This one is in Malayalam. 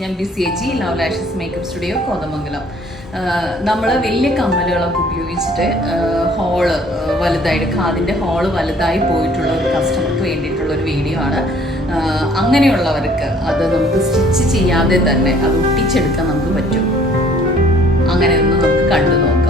ഞാൻ BCAG love lashes makeup studio Kothamangalam. നമ്മൾ വലിയ കമ്മലുകളൊക്കെ ഉപയോഗിച്ചിട്ട് ഹോള് വലുതായിട്ട് കാതിൻ്റെ ഹോള് വലുതായി പോയിട്ടുള്ള ഒരു കസ്റ്റമർക്ക് വേണ്ടിയിട്ടുള്ള ഒരു വീഡിയോ ആണ്. അങ്ങനെയുള്ളവർക്ക് അത് നമുക്ക് സ്റ്റിച്ച് ചെയ്യാതെ തന്നെ അത് ഒട്ടിച്ചെടുക്കാൻ നമുക്ക് പറ്റും. അങ്ങനെ ഒന്ന് നമുക്ക് കണ്ടു നോക്കാം.